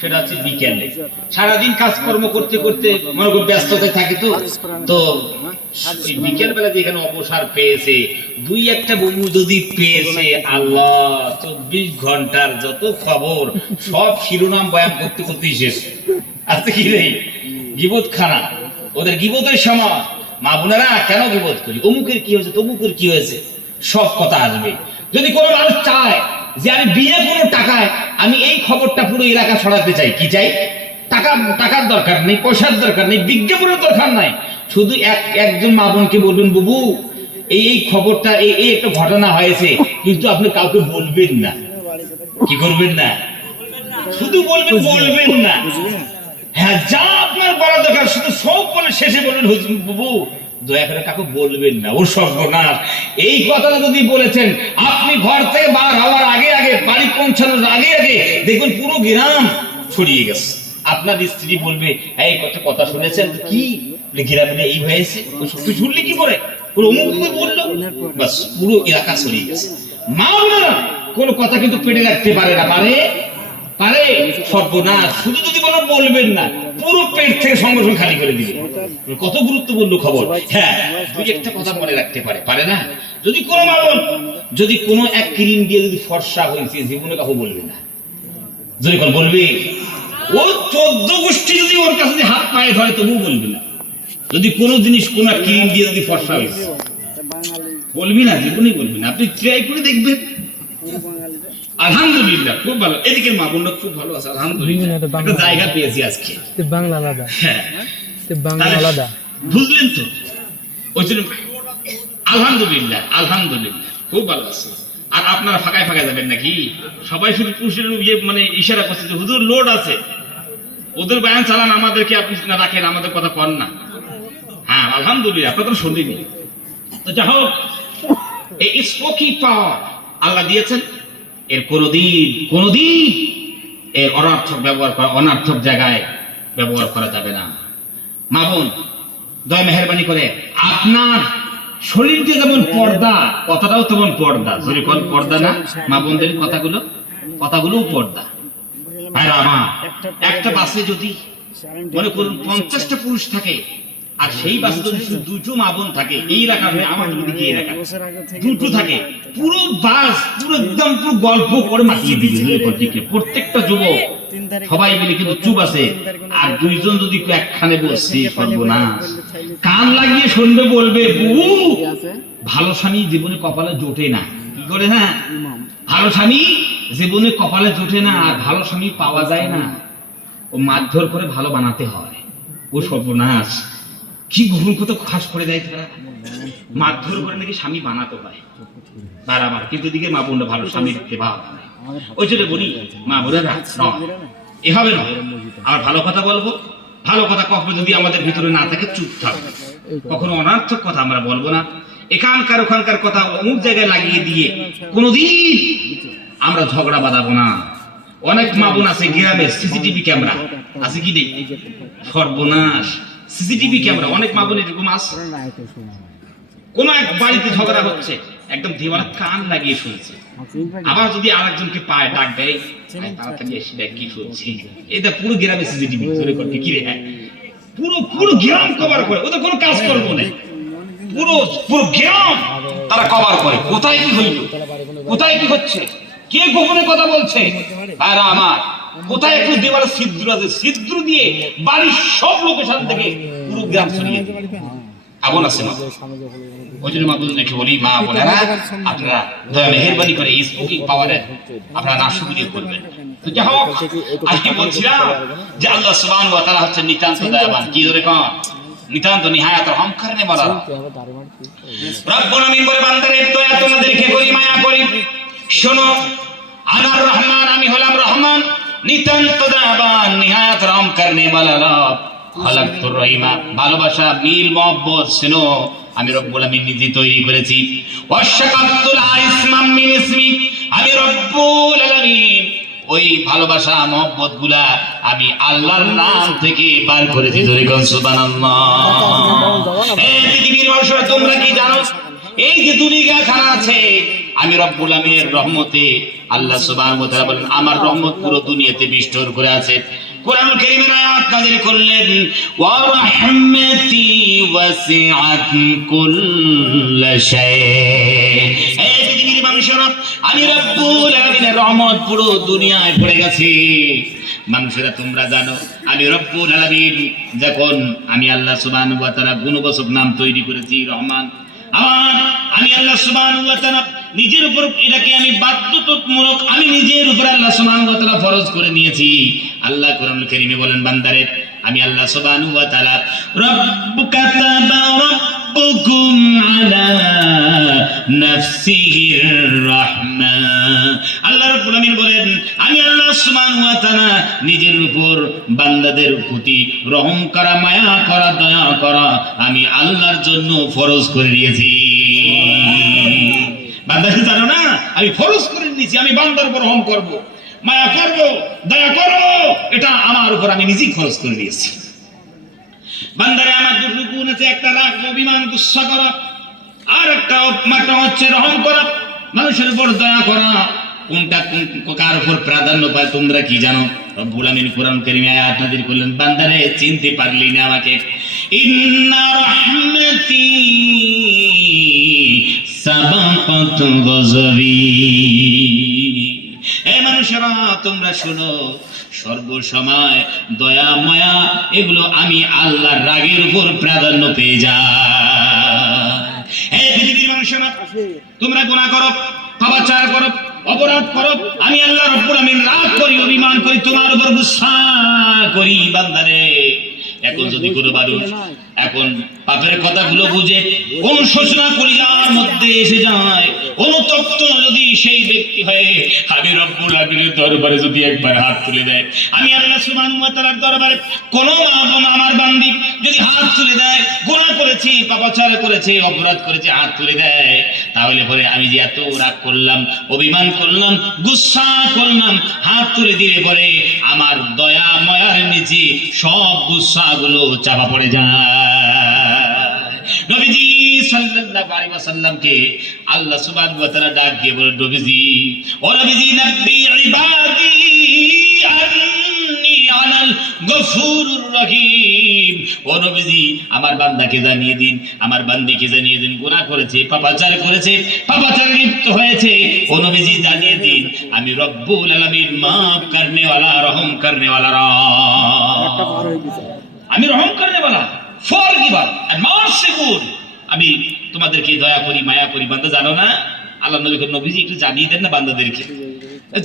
সেটা হচ্ছে বিকেলে। সারাদিন কাজকর্ম করতে করতে মনে করো ব্যস্ততায় থাকে, তো ওই বিকেল বেলা যেখানে অবসর পেয়েছে, দুই একটা বউ যদি পেয়েছে, আল্লাহ 24 ঘন্টার যত খবর সব শিরোনাম বয়ান করতে করতেই শেষ। আজকে কি রে গীবত খানা, ওদের গীবতের সময় মা বোনেরা কেন গীবত করি, অমুকের কি হয়েছে তমুকের কি হয়েছে, সব কথা আসবে। যদি কোনো মানুষ চায় যে আমি বিনা কোনো টাকায় আমি এই খবরটা পুরো এলাকা ছড়াতে চাই, কি চাই? টাকার দরকার নেই, পয়সার দরকার নেই, বিজ্ঞাপনের দরকার নাই, শুধু একজন মা বোনকে বলবেন, বুবু এই খবরটা এই একটা ঘটনা হয়েছে, কিন্তু আপনি কাউকে বলবেন না। কি করবেন না? শুধু বলবেন না। হ্যাঁ, যা আপনার বলা দরকার শুধু সব বলে শেষে বলবেন, হুজুর বুবু দয়া করে কাউকে বলবেন না, ও সর্বনাশ। এই কথাটা যদি বলেছেন, আপনি ঘর থেকে বার হওয়ার আগে আগে, বাড়ি পৌঁছানোর আগে আগে দেখবেন পুরো গ্রাম ছড়িয়ে গেছে। আপনার স্ত্রী বলবে, এই কথা শুনেছেন কি গ্রামে এই হয়েছে, তুই শুনলি কি করে, পুরো অমুক বললো, বাস পুরো এলাকা ছড়িয়ে গেছে। মা বোনেরা কোনো কথা কিন্তু পেটে রাখতে পারে না, পারে সর্বনাশ। শুধু যদি বলবেন না, পুরো পেট থেকে সঙ্গে সঙ্গে খালি করে দিবে। কত গুরুত্বপূর্ণ খবর। হ্যাঁ, দুই একটা কথা মনে রাখতে পারে না। যদি কোনো মা বোন যদি কোনো এক ক্রিম দিয়ে যদি ফর্সা হয়েছে, জীবনে কাউকে বলবে না। যদি বলবে, ও 14 গোষ্ঠী যদি ওর কাছে হাত পায়ে ধরে তবুও বলবে না। যদি কোনো জিনিস কোনো ক্রিম দিয়ে যদি ফর্সা হয়েছে বলবি না, জীবনেই বলবি না। আপনি ট্রাই করে দেখবেন। আলহামদুলিল্লাহ খুব ভালো, এদিকে মা বোনরা খুব ভালো আছে, আলহামদুলিল্লাহ একটা জায়গা পেয়েছি আজকে। বাংলা আলাদা, হ্যাঁ বাংলা আলাদা, বুঝলেন তো? ওই জন্য আলহামদুলিল্লাহ খুব ভালো আছে। আর আপনারা ফাঁকায় যাবেন নাকি? সবাই শুধু পুরুষের মানে ইশারা করছে যে হুজুর লোড আছে, ওদের বয়ান চালান, আমাদেরকে আপনি না রাখেন, আমাদের কথা কন না। হ্যাঁ আলহামদুলিল্লাহ, আপনারা তো শুনিনি। তো যা হোক, এই স্পোকি পাওয়ার আল্লাহ দিয়েছেন, এর কোনদিন এর অনর্থক জায়গায় ব্যবহার করা যাবে না। মা বোন দয়া মেহেরবানি করে, আপনার শরীরকে যেমন পর্দা, কথাটাও তেমন পর্দা। যদি কোন পর্দা না, মা বোনদের কথাগুলোও পর্দা। ভাইরা আমার, একটা বাসে যদি মনে করুন 50টা পুরুষ থাকে, আর সেই বাসে যদি দুটো মা বোন থাকে, এই এলাকা আমাদের দিকে এলাকা দুটো থাকে, পুরো বাস পুরো একদম পুরো গল্প করে মাতিয়ে দিয়েছে। প্রত্যেকটা যুবক সবাই মিলে কিন্তু চুপ আছে, আর দুইজন যদি একখানে বসছে, সর্বনাশ। কান লাগিয়ে শুনবে, বলবে, বহু ভালো স্বামী জীবনে কপালে জোটে না। কি করে? হ্যাঁ, ভালো স্বামী জীবনে কপালে জোটে না, আর ভালো স্বামী পাওয়া যায় না, ও মারধর করে ভালো বানাতে হয়। ও সর্বনাশ, কি গোপন কত খাস করে দেয় তারা, মারধর করে নাকি স্বামী বানাতে হয়। বারবার কিন্তু দিকে মা বোনরা ভালো স্বামীর ভাব। ওই জন্য বলি, মা বোনেরা এভাবে নয়, আর ভালো কথা বলবো। ভালো কথা কখনো যদি আমাদের ভিতরে না থাকে, চুপ থাকবে। কখনো অনার্থক কথা আমরা বলবো না। এখানকার ওখানকার কথা অমুক জায়গায় লাগিয়ে দিয়ে কোনোদিন আমরা ঝগড়া বাঁধাবো না। অনেক মা বোন আছে গ্রামে সিসিটিভি ক্যামেরা আছে, কি নেই? সর্বনাশ, সিসিটিভি ক্যামেরা অনেক মা বোন এরকম আছে। কোন এক বাড়িতে ঝগড়া হচ্ছে, একদম দেওয়ালে কান লাগিয়ে শুনছে। আবার যদি আরেকজনকে পায়, ডাক দেয়, তাড়াতাড়ি এসে দেখ কি শুনছি। এটা পুরো গ্রামে সিসিটিভি ধরে করতে কি রে, পুরো গ্রাম কভার করে। ওদের কোনো কাজ করবো না, পুরো গ্রাম তারা কভার করে। কোথায় কি হইল, কোথায় কি হচ্ছে, কে গোপনে কথা বলছে। আর আমার কোথায় একটু দেওয়ালে ছিদ্র আছে, ছিদ্র দিয়ে বাড়ির সব লোকেশন থেকে পুরো গ্রাম ছড়িয়ে এমন আছে না। ওই জন্য মা বোন দেখে বলি, মা বোনেরা আপনারা দয়া মেহেরবানি করে এই স্পোকিং পাওয়ারের আপনারা না সুবিধা করবেন। তো যা হোক, আজকে বলছিলাম যে আল্লাহ সুবহানাহু ওয়া তাআলা হচ্ছেন নিতান্ত দয়াবান। কি ধরে কোন নিতান্ত নিহায়াত রহম করনে वाला রব্বুল আমিন বলে, বান্দারে দয়া তোমাদেরকে করি, মায়া করি। শোনো, আনার রহমান, আমি হলাম রহমান, নিতান্ত দয়াবান, নিহায়াত রহম করনে वाला রব। খালাকতুর রহিমা, ভালোবাসা, মিল মহব্বত শোনো, আমি রব্বুল আমিন নিজে তৈরি করেছি। ওয়াশাকাতুল ইসমাম মিন ইসমি, আমি রব্বুল আলামিন ওই ভালোবাসা মহব্বত গুলা আমি আল্লাহর নাম থেকে বার করেছি। জোরে কোন সুবহানাল্লাহ। এই পৃথিবীর মানুষরা, তোমরা কি জানো, এই যে দুনিয়া খানা আছে, আমি রব্বুল আমিনের রহমতে আল্লাহ সুবহানাহু ওয়া তাআলা বলেন আমার রহমত পুরো দুনিয়াতে বিস্তর করে আছে। কোরআনুল কারীমের আয়াত নাযিল করলেন ওয়া রাহমাতি ওয়াসিআত কুল্লা শাই। এই পৃথিবীর মানুষেরা আমি রব্বুল আমিনের রহমত পুরো দুনিয়ায় পড়ে গেছে। মানুষেরা তোমরা জানো আমি রব্বুল আলামিন যখন আমি আল্লাহ সুবহানাহু ওয়া তাআলা গুণবাচক নাম তৈরি করেছি রহমান, আমি আল্লাহ সুবহানাহু ওয়া তাআলা নিজের উপর এটাকে আমি বাধ্যতামূলক আমি নিজের উপর আল্লাহ সুবহানাহু ওয়া তাআলা ফরজ করে নিয়েছি। আল্লাহ কোরআনুল কারীমে বলেন বান্দারে আমি আল্লাহ সুবহানাহু ওয়া তাআলা রাব্বুকা তাবারাকুম আলা নাফসিহির রাহমা। আল্লাহ রাব্বুল আমিন বলেন আমি আল্লাহ সুবহানাহু ওয়া তাআলা নিজের উপর বান্দাদের প্রতি রহম করা, মায়া করা, দয়া করা আমি আল্লাহর জন্য ফরজ করে দিয়েছি। বান্দাকে জানো না আমি ফরজ করে দিয়েছি, আমি বান্দার উপর রহম করব, মায়া করব, দয়া করব, এটা আমার উপর আমি নিজেই খরচ করে দিয়েছি। বান্দারে আমার দুটো গুণ আছে, একটা রাগ, অভিমান, গুসা করা, আর একটা হচ্ছে রহম করা, মানুষের উপর দয়া করা। কোনটা কার উপর প্রাধান্য পায় তোমরা কি জানো? রব্বুল আমিন কোরআন কারীমে আয়াত নাযিল করলেন বান্দারে চিনতে পারলি না আমাকে? ইন্না রাহমাতি সাবাকাত গযবি। এই মানুষেরা তোমরা শোনো, সর্বসময় দয়া মায়া এগুলো আমি আল্লাহর রাগের উপর প্রাধান্য পেয়ে যায়। এই পৃথিবীর মানুষেরা তোমরা গুনাহ করো, পাপাচার করো, অপরাধ করো, আমি আল্লাহ রব্বুল আমিন রাগ করি, অভিমান করি, তোমার উপর গুসা করি। বান্দারে এখন যদি কোনো মানুষ এখন পাপের কথাগুলো বুঝে অনুশোচনা কলিজার মধ্যে এসে যায়, অনুতপ্ত যদি সেই ব্যক্তি হয়, আমি রব্বুল আমিনের দরবারে যদি একবার হাত তুলে দেয়, আমি আল্লাহ সুবহানাহু ওয়া তাআলার দরবারে কোনো আমার বান্দি যদি হাত তুলে দেয়, গুনাহ করেছে, পাপাচার করেছে, অপরাধ করেছে, হাত তুলে দেয়, তাহলে পরে আমি যে এত রাগ করলাম, অভিমান করলাম, গুসা করলাম, হাত তুলে দিলে পরে আমার দয়া মায়ার নিচে সব গুসাগুলো চাপা পড়ে যায়। নবীজি সাল্লাল্লাহু আলাইহি ওয়াসাল্লামকে আল্লাহ সুবহানাহু ওয়া তাআলা ডাক দিয়ে বলেন নবীজি, ও নবীজি নব্বি ইবাদি আন্নী আনাল গফুরুর রহিম। ও নবীজি আমার বান্দাকে জানিয়ে দিন, আমার বান্দিকে জানিয়ে দিন গুনাহ করেছে, পাপাচার করেছে, পাপাচারে লিপ্ত হয়েছে, ও নবীজি জানিয়ে দিন আমি রব্বুল আলামিন মাফ করনে ওয়ালা, রহম করনে ওয়ালা, আমি রহম করনে ওয়ালা, ফরগিভার এন্ড মার্সিফুল। আমি তোমাদেরকে দয়া করি, মায়া করি। বান্দা জানো না? আল্লাহ নবীকে নবীজি একটু জানিয়ে দেন না বান্দাদেরকে,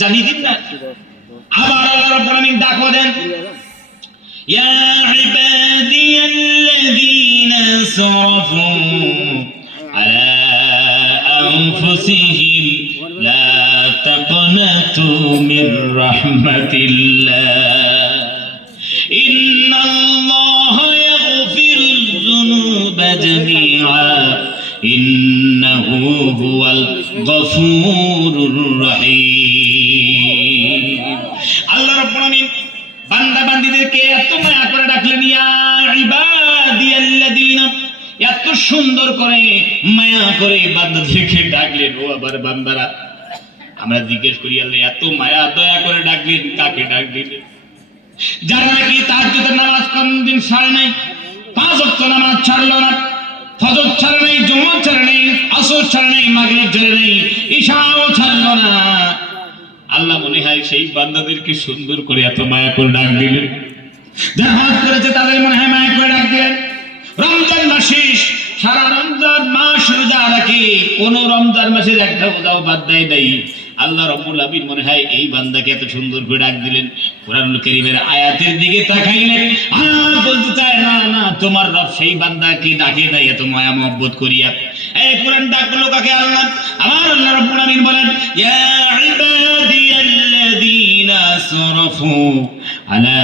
জানিয়ে দিন না। আবার আল্লাহ রাব্বুল আমিন ডাক দেন ইয়া ইবাদিয়াল্লাযীনা আসরাফু আলা আনফুসিহিম লা তাকনাতু মির রাহমাতিল্লাহ ইন্নাল্লাহা ইয়াগফিরুয যুনুবা জামিআ ইন্নাহু হুয়াল গফুরুর রহিম। আল্লাহ রাব্বুল আমিন বান্দা বান্দীদেরকে এত মায়া করে ডাকলেন, ইয়া ইবাদিয়াল্লাযীনা, এত সুন্দর করে মায়া করে বান্দাদেরকে ডাকলেন। ও আবার বান্দারা, আমরা জিজ্ঞেস করি আল্লাহ এত মায়া দয়া করে ডাকলেন, কাকে ডাকলেন? যারা নাকি তাহাজ্জুদের নামাজ কোনদিন ছাড়ে নাই, 5 ওয়াক্ত নামাজ ছাড়লো না, ফজর ছাড়ে নাই, জুমা ছাড়ে নাই, আসর ছাড়ে নাই, মাগরিব ছাড়ে নাই, ইশাও ছাড়লো না। আল্লাহ মনে হয় সেই বান্দাদেরকে সুন্দর করে এত মায়া করে ডাক দিলেন। যারা হজ করেছে তাদের মনে হয় মায়া করে ডাক দিলেন। রমজান মাস সারা রমজান মাস রোজা রাখে, কোন রমজান মাসের একটা রোজাও বাদ দেয় নাই। আল্লাহ রাব্বুল আমিন মনে হয় এই বান্দাকে এত সুন্দর করে ডাক দিলেন। কোরআনুল কারীমের আয়াতের দিকে তাকাইলেন, আর বলতে চায় না, না তোমার রব সেই বান্দাকে ডাকে নাই এত মায়া মহব্বত করিয়া। এই কোরআন ডাকলো কাকে? আল্লাহ। আমার আল্লাহ রাব্বুল আমিন বলেন ইয়া ইবাদিয়াল্লাযীনা আসরাফু আলা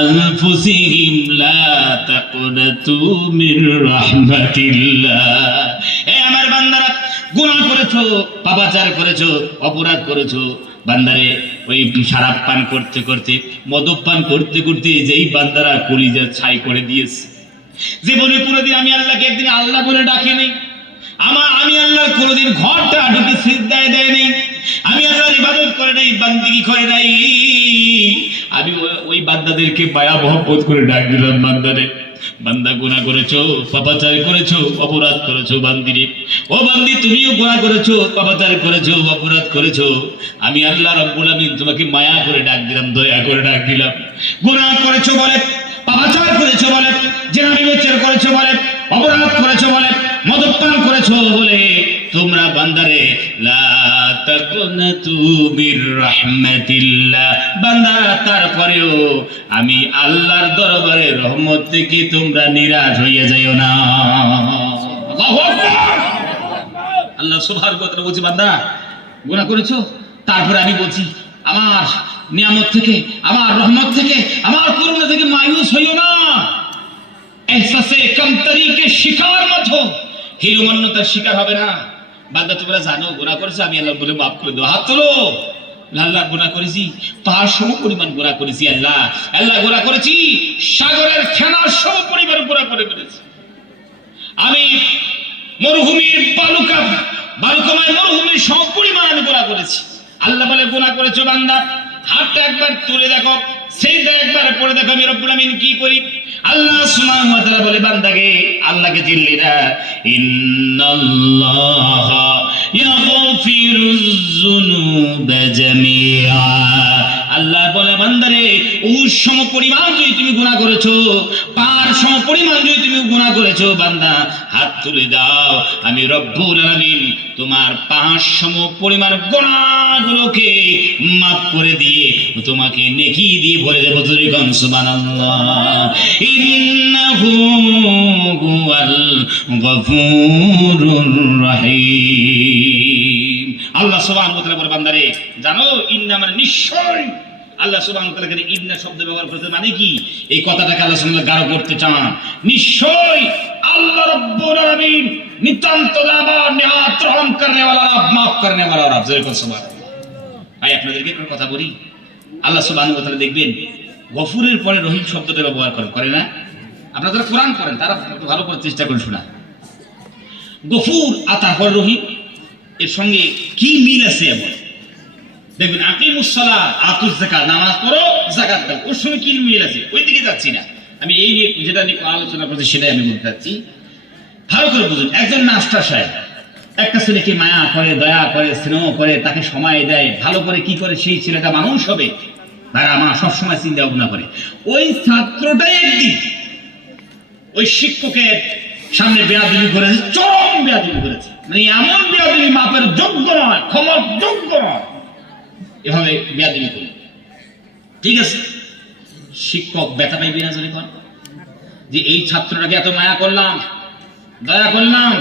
আনফুসিহিম লা তাকনাতু মির রাহমাতিল্লাহ। এই আমার বান্দারা গুনাহ করেছো, পাপাচার করেছো, অপরাধ করেছো। বান্দারে ওই শরাব পান করতে করতে, মদ পান করতে করতে যেই বান্দারা কলিজা ছাই করে দিয়েছে, জীবনে কোনোদিন আমি আল্লাহকে একদিন আল্লাহ বলে ডাকি নাই, আমি আল্লাহর কোনোদিন ঘরটা ঢুকে সিজদায় দেয় নাই, আমি আল্লাহর ইবাদত করে নাই, বান্দিগি করে নাই। আমি ওই বান্দাদেরকে মায়া মহব্বত করে ডাক দিলাম, বান্দারে, বান্দা গুনাহ করেছো, পাপাচার করেছো, অপরাধ করেছো। বান্দিরে, ও বান্দি, তুমিও গুনাহ করেছো, পাপাচার করেছো, অপরাধ করেছো। আমি আল্লাহ রাব্বুল আমিন তোমাকে মায়া করে ডাক দিলাম, দয়া করে ডাক দিলাম। গুনাহ করেছো বলে, পাপাচার করেছো বলে, জেনা ব্যভিচার করেছো বলে, অপরাধ করেছো বলে, মদ্যপান করেছো বলে তোমরা বান্দারে লা তাকুনাতু মির রাহমাতিল্লাহ, বান্দা তারপরেও আমি আল্লাহর দরবারে রহমত থেকে তোমরা নিরাশ হয়ে যাইও না। আল্লাহু আকবার। আল্লাহ সুবহানাহু ওয়া তাআলা বলছে, বান্দা গুনাহ করেছো, তারপরে আমি বলছি আমার নিয়ামত থেকে, আমার রহমত থেকে, আমার করুণা থেকে মায়ুস হইও না। এহসাসে কমতরিকে শিকার মত হো, হীনমন্যতার শিকার হবে না। বান্দা তোমরা জানো গুনাহ করেছো, আমি আল্লাহ বলে মাফ করে দাও। হাত তোলো। আল্লাহ গুনাহ করেছি, পাহাড় সম পরিমাণ গুনাহ করেছি। আল্লাহ আল্লাহ গুনাহ করেছি, সাগরের ফেনার সম পরিমাণ গুনাহ করে ফেলেছি। আমি মরুভূমির বালুকাময় মরুভূমির সম পরিমাণ আমি গুনাহ করেছি। আল্লাহ বলে গুনাহ করেছো বান্দা, হাতটা একবার তুলে দেখো, সেইটা একবার পড়ে দেখো, আমি রব্বুল আমিন কি করি। আল্লাহ সুবহানাহু ওয়া তাআলা বলে বান্দাকে, আল্লাহকে চিনলি না, ইন্নাল্লাহা ইয়াগফিরুয যুনুবা জামিআ। আল্লাহ বলে বান্দারে, উস সম পরিমাণ যদি তুমি গুনাহ করেছো, পার সম পরিমাণ যদি তুমি গুনাহ করেছো, বান্দা হাত তুলে দাও, আমি রব্বুল আলামিন তোমার পাহাড় সম পরিমাণ গুনাহগুলোকে মাফ করে দিয়ে তোমাকে নেকি দিয়ে ভরে দেব। জোরে সুবহানাল্লাহ। ইন্নাহু হুয়াল গফুরুর রহিম। আল্লাহ সুবহানাহু ওয়া তাআলা বলে বান্দারে, জানো ইন্না মানে নিশ্চয়। আল্লাহ সুবহানাহু ওয়া তাআলা এখানে ইন্না শব্দ ব্যবহার করতে মানে কি, এই কথাটাকে আল্লাহ সুবহানাহু ওয়া তাআলা গাঢ় করতে চান। নিশ্চয় আল্লাহ রাব্বুল আলামিন নিতান্ত দয়াবান, নিহাত রহম করনে ওয়ালা রব, মাফ করনে ওয়ালা রব। জোরে সুবহানাল্লাহ। ভাই আপনাদেরকে একটা কথা বলি, আল্লাহ সুবহানাহু ওয়া তাআলা দেখবেন গফুরের পরে রহিম শব্দটা ব্যবহার করে না? আপনারা যারা কোরআন পড়েন তারা ভালো করে চেষ্টা করে শোনা। গফুর আর তারপর রহিম, এর সঙ্গে কি মিল আছে এমন দেখবেন। আকিমুস সালাত আতুজ যাকাত, নামাজ পড়ো যাকাত দাও, ওর সঙ্গে কি মিল আছে? ওই দিকে যাচ্ছি না আমি, এই নিয়ে যেটা নিয়ে আলোচনা করছি সেটাই আমি বলতে চাচ্ছি। ভালো করে বুঝুন, একজন মাস্টার সাহেব একটা ছেলেকে মায়া করে, দয়া করে, স্নেহ করে, তাকে সময় দেয়, ভালো করে কি করে সেই ছেলেটা মানুষ হবে, ভাইরা আমার সবসময় চিন্তা ভাবনা করে। ওই ছাত্রটাই একদিন ওই শিক্ষকের সামনে বেয়াদবি করেছে, চরম বেয়াদবি করেছে, মানে এমন বেয়াদবি মাপের যোগ্য নয়, ক্ষমার যোগ্য নয়, এভাবে বেয়াদবি করল। ঠিক আছে, শিক্ষক ব্যথা পাইবে না? যদি যে এই ছাত্রটাকে এত মায়া করলাম, দয়া করলাম,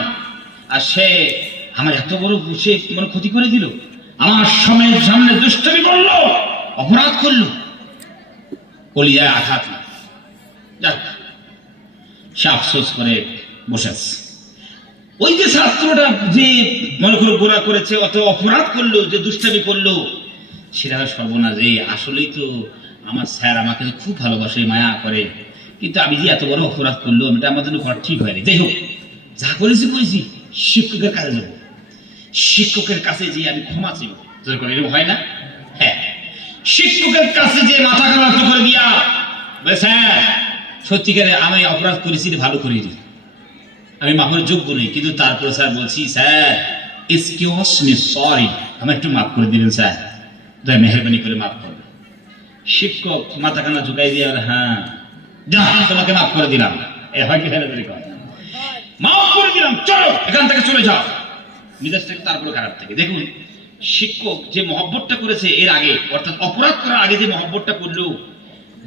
আর সে আমার এত বড় সে মনে ক্ষতি করে দিল, আমার সময়ের সামনে দুষ্টামি করলো, অপরাধ করলো, কলিজায় আঘাত না। যাক, সে আফসোস করে বসে আছে। ওই যে ছাত্রটা যে মনে করে গুনাহ করেছে, অত অপরাধ করলো, যে দুষ্টামি করলো, সেটা সর্বনাশ। যে আসলেই তো আমার স্যার আমাকে খুব ভালোবাসে, মায়া করে, কিন্তু আমি যে এত বড় অপরাধ করলো, এটা আমার জন্য করা ঠিক হয়নি। যাই হোক, যা করেছি করেছি, শিক্ষকের কাছে যাবো, শিক্ষকের কাছে যে আমি ক্ষমা চাইব। এরকম হয় না? হ্যাঁ, শিক্ষকের কাছে যে মাথা কামাত করে দিয়া, স্যার সত্যিকারে আমি অপরাধ করেছি, ভালো করিনি, আমি মাফের যোগ্য নেই, কিন্তু তারপরে স্যার বলছি, স্যার এক্সকিউজ মি, সরি, আমি একটু মাফ করে দিবেন স্যার, দয়া মেহরবানি করে মাফ করবেন। শিক্ষক মাথাখানা ঝুঁকাই দিয়ে, হ্যাঁ যা, তোমাকে মাফ করে দিলাম, এ হয় কি মাফ করে দিলাম, চলো এখান থেকে চলে যাও, মেজাজটাকে তারপরে খারাপ থেকে। দেখুন, শিক্ষক যে মহব্বতটা করেছে এর আগে, অর্থাৎ অপরাধ করার আগে যে মহব্বতটা করলো,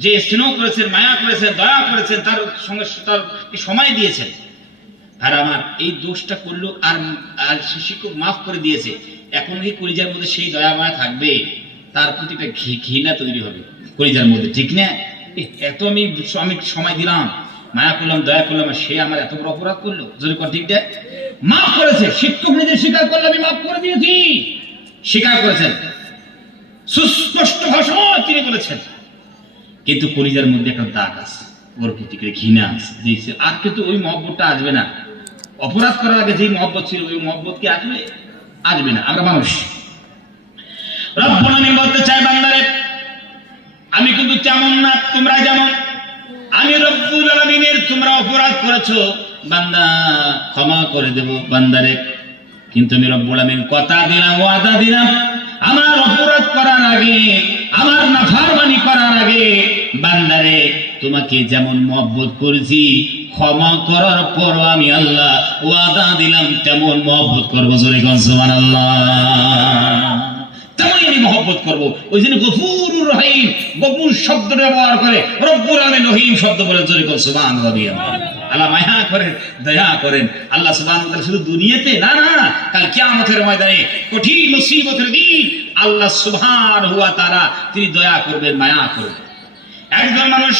যে স্নেহ করেছেন, মায়া করেছেন, দয়া করেছেন, তার সঙ্গে তার সময় দিয়েছেন, আর আমার এই দোষটা করলো, আর শিক্ষক মাফ করে দিয়েছে, এখন কি কলিজার মধ্যে সেই দয়া মায়া থাকবে? তার প্রতি একটা ঘৃণা তৈরি হবে কলিজার মধ্যে, ঠিক না? এত আমি সময় দিলাম, মায়া করলাম, দয়া করলাম, আর সে আমার এত বড় অপরাধ করলো, যদি ঠিক না? মাফ করেছে, শিক্ষক নিজে স্বীকার করলে আমি মাফ করে দিয়েছি, স্বীকার করেছেন, সুস্পষ্ট ভাষায় তিনি বলেছেন, কিন্তু কলিজার মধ্যে একটা দাগ আছে, ওর প্রতি ঘৃণা আছে, দেখছে, আর কিন্তু ওই মহব্বতটা আসবে না। অপরাধ করার আগে যে মহব্বত ছিল ওই মহব্বত কি আসবে? আসবে না। আমরা মানুষ। রব্বুল আলামিন বলতে চাই বান্দারে, আমি কিন্তু তেমন না তোমরা যেমন। আমি রব্বুল আলামিনের, তোমরা অপরাধ করেছো বান্দা ক্ষমা করে দেব বান্দারে, কিন্তু আমি রব্বুল আলামিন কথা দিলাম, ওয়াদা দিলাম, আমার অপরাধ করার আগে, আমার নাফরমানি করার আগে বান্দারে তোমাকে যেমন মহব্বত করেছি, ক্ষমা করার পর আমি আল্লাহ ওয়াদা দিলাম তেমন মহব্বত করবো। জোরে কোন সুবহানাল্লাহ। তেমনই আমি মহব্বত করবো। ওই জন্য গফুরুর রহিম, গফুর শব্দ ব্যবহার করে, রব্বুল আলামিন রহিম শব্দ বলে। জোরে কোন সুবহানাল্লাহ। আল্লাহ মায়া করেন, দয়া করেন। আল্লাহ সুবহানাহু ওয়া তাআলা শুধু দুনিয়াতে না, কাল কিয়ামতের ময়দানে কঠিন মুসিবতের দিন আল্লাহ সুবহানাহু ওয়া তাআলা তিনি দয়া করবেন, মায়া করবেন। একজন মানুষ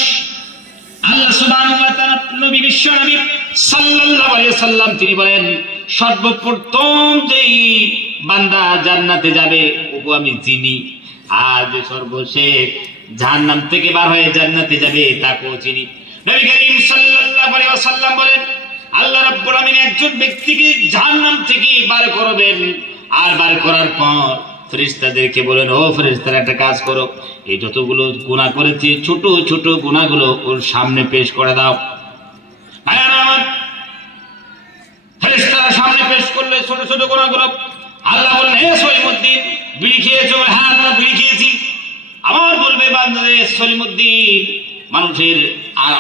আল্লাহ সুবহানাহু ওয়া তাআলা নবী বিশ্ব নবী সাল্লাল্লাহু আলাইহি ওয়াসাল্লাম তিনি বলেন, সর্বপ্রথম যেই বান্দা জান্নাতে যাবে ওকে আমি চিনি, আর যে সর্বশেষ জাহান্নাম থেকে বার হয়ে জান্নাতে যাবে তাকেও চিনি। নবী করিম সাল্লাল্লাহু আলাইহি ওয়াসাল্লাম বলেন, আল্লাহ রাব্বুল আলামিন একজন ব্যক্তিকে জাহান্নাম থেকে বার করবেন, আর বার করার পর ফেরেশতাদেরকে বলেন, ও ফেরেশতারা একটা কাজ করো, এই যতগুলো গুনাহ করেছে ছোট ছোট গুনাহগুলো ওর সামনে পেশ করে দাও। ভাইরা আমার, ফেরেশতারা সামনে পেশ করলে ছোট ছোট গুনাহগুলো, আল্লাহ বলেন, হে সলিমউদ্দিন বিড়ি খেয়েছো? হ্যাঁ আল্লাহ বিড়ি খেয়েছি। আমার বলবে বান্দারে, সলিমউদ্দিন মানুষের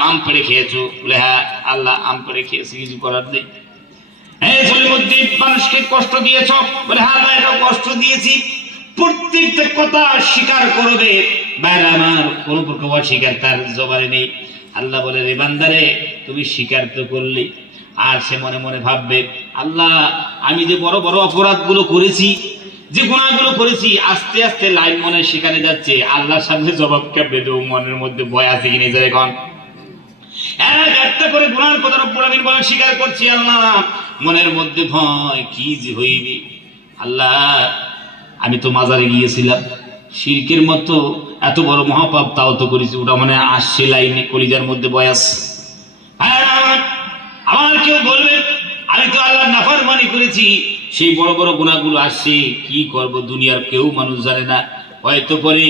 আম পেড়ে খেয়েছো? বলে হ্যাঁ আল্লাহ আম পেড়ে খেয়েছি, কিছু করার নেই। হে সলিমউদ্দিন মানুষকে কষ্ট দিয়েছ? বলে হ্যাঁ আল্লাহ এটাও কষ্ট দিয়েছি। প্রত্যেকটা কথা স্বীকার করবে। বাইরে আমার কোন প্রকার অস্বীকার তার জবানে নেই। আল্লাহ বলে, রে বান্দারে তুমি স্বীকার তো করলে, আর সে মনে মনে ভাববে, আল্লাহ আমি যে বড় বড় অপরাধগুলো করেছি, যে গুনাহগুলো করেছি, আস্তে আস্তে লাইন মনে সেখানে যাচ্ছে, আল্লাহর সামনে জবাব কেমনে দেব? মনের মধ্যে ভয় আছে কিনা যায় এখন একটা করে গুনার কথা রব্বুল আলামিন বলেন স্বীকার করছি। আল্লাহ মনের মধ্যে ভয়, কি যে হইবে। আল্লাহ আমি তো মাজারে গিয়েছিলাম, শিরকের মতো এত বড় মহাপাপ তাও তো করেছি, ওটা মনে আসছে লাইনে, কলিজার মধ্যে বয়াস। আমার কেউ বলবে আমি তো আল্লাহর নাফরমানি করেছি, সেই বড় বড় গুনাহগুলো আসছে, কি করব? দুনিয়ার কেউ মানুষ জানে না, হয়তো পরে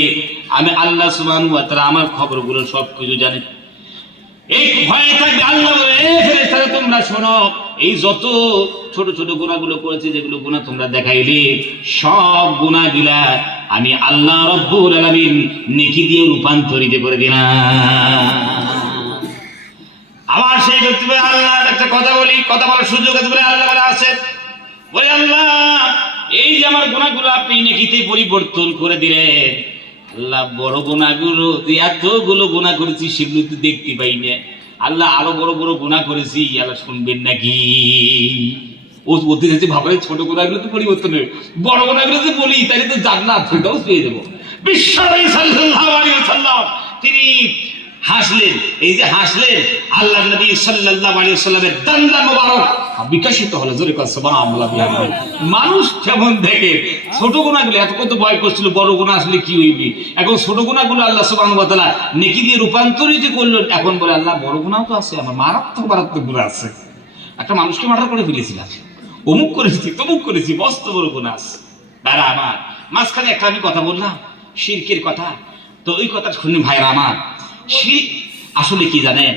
আমি আল্লাহ সুবহানাহু ওয়া তাআলা আমার খবরগুলো সবকিছু জানে। এই ভয়ে থাকবে। আল্লাহ বলে, এ ফেরেশতারা তোমরা শোনো, এই যত ছোট ছোট গুনাহগুলো করেছে, যেগুলো গুনাহ তোমরা দেখাইলে, সব গুনাহগুলা আমি আল্লাহ রব্বুল আলামিন নেকি দিয়ে রূপান্তরিত করে দিলাম। আবার সেই ব্যক্তি বলে, আল্লাহ একটা কথা বলি, কথা বলার সুযোগ আছে? বলে আল্লাহ বলে আছে। বলে আল্লাহ এই যে আমার গুনাহগুলো আপনি নেকিতে পরিবর্তন করে দিলেন, আল্লাহ বড় গুনাহগুলো যে এতগুলো গুনাহ করেছি সেগুলো তো দেখতে পাই না, আল্লাহ আরো বড় বড় গুনাহ করেছি, আল্লাহ শুনবেন নাকি? ও বলতে চাইছে ভাবলে ছোট গুনাহগুলো তো পরিবর্তন হবে, বড় গুনাহগুলো যে বলি তাহলে তো জান্নাত ফেরদাউস পেয়ে যাবো। বিশ্বনবী সাল্লাল্লাহু আলাইহি ওয়াসাল্লাম তিনি হাসলেন। এই যে হাসলেন, আল্লাহ নবী সাল্লাল্লাহু আলাইহি ওয়াসাল্লামের দান্দা মোবারক বিকশিত হলো। জোরে কথা সুবহানাল্লাহ। মানুষ কেমন দেখে ছোট গুনাহগুলো এত কত ভয় করছিল, বড় গুনাহ আসলে কি হইবে, এখন ছোট গুনাহগুলো আল্লাহ সুবহানাহু ওয়া তাআলা নেকি দিয়ে রূপান্তরিত করলেন। এখন বলে আল্লাহ বড় গুনাহ তো আছে, আমার মারাত্মক মারাত্মক গুনাহ আছে, একটা মানুষকে মার্ডার করে ফেলেছিলাম, অমুক করেছি তমুক করেছি, মস্ত বড় গুনাহ আছে। ভাইরা আমার, মাঝখানে একটা আমি কথা বললাম শিরকের কথা, তো ওই কথা শুনে ভাইরা আমার, শিরক আসলে কি জানেন?